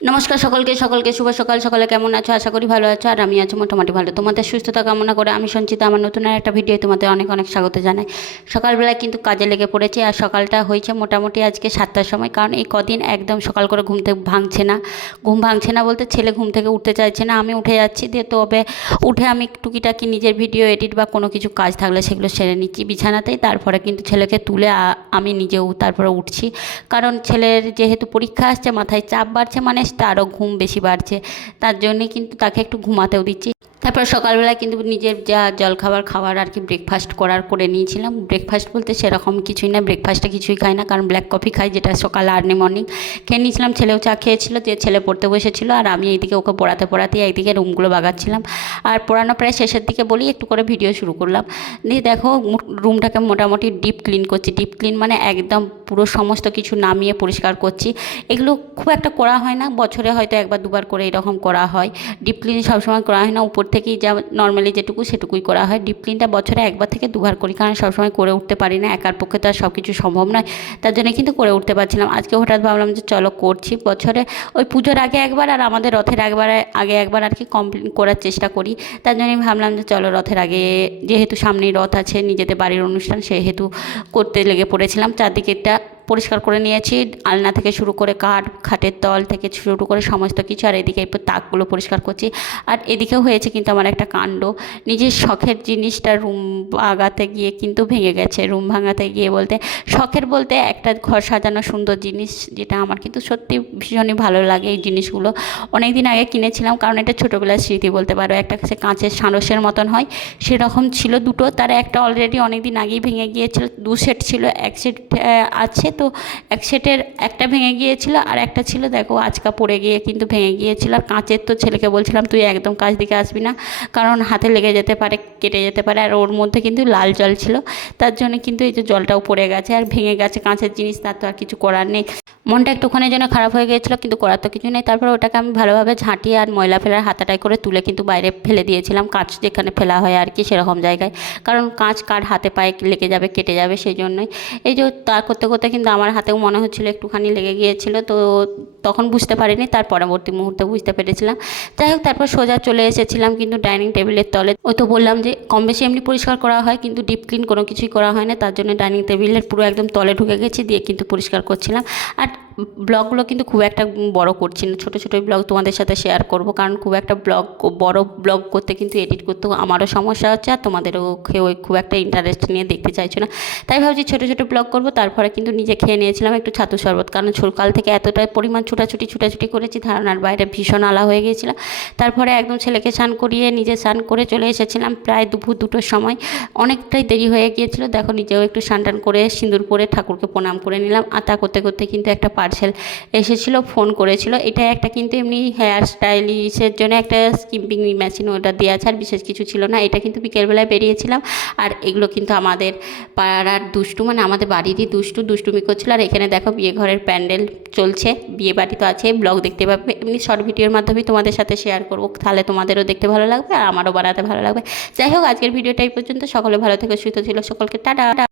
নমস্কার সকলকে সকলকে শুভ সকাল। সকালে কেমন আছো? আশা করি ভালো আছো, আর আমি আছি মোটামুটি ভালো। তোমাদের সুস্থতা কামনা করে আমি সঞ্চিতা আমার নতুন আর একটা ভিডিও তোমাদের অনেক অনেক স্বাগত জানাই। সকালবেলায় কিন্তু কাজে লেগে পড়েছি, আর সকালটা হয়েছে মোটামুটি আজকে 7টার সময়। কারণ এই কদিন একদম সকাল করে ঘুম থেকে ঘুম ভাঙছে না বলতে ছেলে ঘুম থেকে উঠতে চাইছে না, আমি উঠে যাচ্ছি। দিয়ে তবে উঠে আমি টুকিটাকি নিজের ভিডিও এডিট বা কোনো কিছু কাজ থাকলে সেগুলো সেরে নিচ্ছি বিছানাতেই। তারপরে কিন্তু ছেলেকে তুলে আমি নিজেও তারপরে উঠছি। কারণ ছেলের যেহেতু পরীক্ষা আসছে, মাথায় চাপ বাড়ছে, মানে তারও ঘুম বেশি বাড়ছে। তার জন্যে কিন্তু তাকে একটু ঘুমাতেও দিচ্ছি। তারপর সকালবেলা কিন্তু নিজের যা জলখাবার খাওয়ার আর কি ব্রেকফাস্ট করে নিয়েছিলাম। ব্রেকফাস্ট বলতে সেরকম কিছুই না, ব্রেকফাস্টে কিছুই খাই না, কারণ ব্ল্যাক কফি খাই, যেটা সকাল আর্লি মর্নিং খেয়ে নিয়েছিলাম। ছেলেও চা খেয়েছিল, যে ছেলে পড়তে বসেছিল, আর আমি এইদিকে ওকে পড়াতে এইদিকে রুমগুলো বাগাচ্ছিলাম। আর পড়ানো প্রায় শেষের দিকে বলি একটু করে ভিডিও শুরু করলাম। দিয়ে দেখো রুমটাকে মোটামুটি ডিপ ক্লিন করছি। ডিপ ক্লিন মানে একদম পুরো সমস্ত কিছু নামিয়ে পরিষ্কার করছি। এগুলো খুব একটা করা হয় না, বছরে হয়তো একবার দুবার করে এরকম করা হয়। ডিপ ক্লিন সবসময় করা হয় না, উপর থেকেই যা নর্মালি যেটুকু সেটুকুই করা হয়। ডিপ ক্লিনটা বছরে একবার থেকে দুবার করি, কারণ সবসময় করে উঠতে পারি না, একার পক্ষে তো আর সব কিছু সম্ভব নয়। তার জন্য কিন্তু করে উঠতে পারছিলাম। আজকে হঠাৎ ভাবলাম যে চলো করছি। বছরে ওই পুজোর আগে একবার আর আমাদের রথের আগে একবার আর কি কমপ্লিট করার চেষ্টা করি। তার জন্যই ভাবলাম যে চলো রথের আগে, যেহেতু সামনেই রথ আছে, নিজেদের বাড়ির অনুষ্ঠান, সেহেতু করতে লেগে পড়েছিলাম। চারদিকেরটা পরিষ্কার করে নিয়েছি, আলনা থেকে শুরু করে খাটের তল থেকে শুরু করে সমস্ত কিছু। আর এদিকে একটু তাকগুলো পরিষ্কার করছি। আর এদিকেও হয়েছে কিন্তু আমার একটা কাণ্ড। নিজের শখের জিনিসটা রুম ভাঙাতে গিয়ে কিন্তু ভেঙে গেছে। রুম ভাঙাতে গিয়ে বলতে শখের বলতে একটা ঘর সাজানো সুন্দর জিনিস, যেটা আমার কিন্তু সত্যি ভীষণই ভালো লাগে। এই জিনিসগুলো অনেক দিন আগে কিনেছিলাম, কারণ এটা ছোটোবেলার স্মৃতি বলতে পারো। একটা কাঁচের সাঁড়সের মতন হয়, সেরকম ছিল দুটো। তার একটা অলরেডি অনেক দিন আগেই ভেঙে গিয়েছিল। দু সেট ছিল, এক সেট আছে, তো এক সেটের একটা ভেঙে গিয়েছিল, আর একটা ছিল দেখো আচকা পড়ে গিয়ে কিন্তু ভেঙে গিয়েছিল। আর কাঁচের তো ছেলেকে বলছিলাম তুই একদম কাছ দিকে আসবি না, কারণ হাতে লেগে যেতে পারে, কেটে যেতে পারে। আর ওর মধ্যে কিন্তু লাল জল ছিল, তার জন্য কিন্তু এই যে জলটাও পড়ে গেছে আর ভেঙে গেছে কাঁচের জিনিস, তার তো আর কিছু করার নেই। মনটা একটুখানি যেন খারাপ হয়ে গিয়েছিলো, কিন্তু করার তো কিছু নেই। তারপর ওটাকে আমি ভালোভাবে ঝাঁটিয়ে আর ময়লা ফেলার হাতাটাই করে তুলে কিন্তু বাইরে ফেলে দিয়েছিলাম, কাঁচ যেখানে ফেলা হয় আর কি সেরকম জায়গায়। কারণ কাঁচ কার হাতে পায়ে লেগে যাবে, কেটে যাবে, সেই জন্যই। এই যে তা করতে করতে কিন্তু আমার হাতেও মনে হচ্ছিলো একটুখানি লেগে গিয়েছিলো, তো তখন বুঝতে পারিনি, তার পরবর্তী মুহূর্তে বুঝতে পেরেছিলাম। যাই হোক, তারপর সোজা চলে এসেছিলাম কিন্তু ডাইনিং টেবিলের তলে। ওই তো বললাম যে কম বেশি এমনি পরিষ্কার করা হয়, কিন্তু ডিপ ক্লিন কোনো কিছুই করা হয় না। তার জন্য ডাইনিং টেবিলের পুরো একদম তলে ঢুকে গেছি, দিয়ে কিন্তু পরিষ্কার করছিলাম। আর ব্লগগুলো কিন্তু খুব একটা বড় করছি না, ছোটো ছোটোই ব্লগ তোমাদের সাথে শেয়ার করব, কারণ খুব একটা বড় ব্লগ করতে কিন্তু এডিট করতেও আমারও সমস্যা হচ্ছে, আর তোমাদেরও কেউ খুব একটা ইন্টারেস্ট নিয়ে দেখতে চাইছো না। তাই ভাবছি ছোটো ছোটো ব্লগ করব। তারপরে কিন্তু নিজে খেয়ে নিয়েছিলাম একটু ছাতু শরবত, কারণ সকাল থেকে এতটা পরিমাণ ছুটাছুটি করেছি, ধারণার বাইরে ভীষণ আলা হয়ে গিয়েছিলাম। তারপরে একদম ছেলেকে স্নান করিয়ে নিজে স্নান করে চলে এসেছিলাম প্রায় দুপুর 2টোর সময়। অনেকটাই দেরি হয়ে গিয়েছিল। দেখো নিজেও একটু স্নান টান করে সিঁদুর পরে ঠাকুরকে প্রণাম করে নিলাম। আর তা করতে করতে কিন্তু একটা পার্সেল এসেছিল, ফোন করেছিল। এটা একটা কিন্তু এমনি হেয়ার স্টাইলিশের জন্য একটা স্কিম্পিং মেশিন, ওটা দেওয়া আছে, আর বিশেষ কিছু ছিল না। এটা কিন্তু বিকেলবেলায় বেরিয়েছিলাম। আর এগুলো কিন্তু আমাদের পাড়ার দুষ্টু, মানে আমাদের বাড়িরই দুষ্টুমি করছিল। আর এখানে দেখো বিয়ে ঘরের প্যান্ডেল চলছে, বিয়ে বাড়ি তো আছে, ব্লগ দেখতে পাবে, এমনি শর্ট ভিডিওর মাধ্যমে তোমাদের সাথে শেয়ার করবো, তাহলে তোমাদেরও দেখতে ভালো লাগবে আর আমারও বানাতে ভালো লাগবে। যাই হোক, আজকের ভিডিওটা এই পর্যন্ত। সকলে ভালো থেকে সুস্থ ছিল, সকলকে টাটা।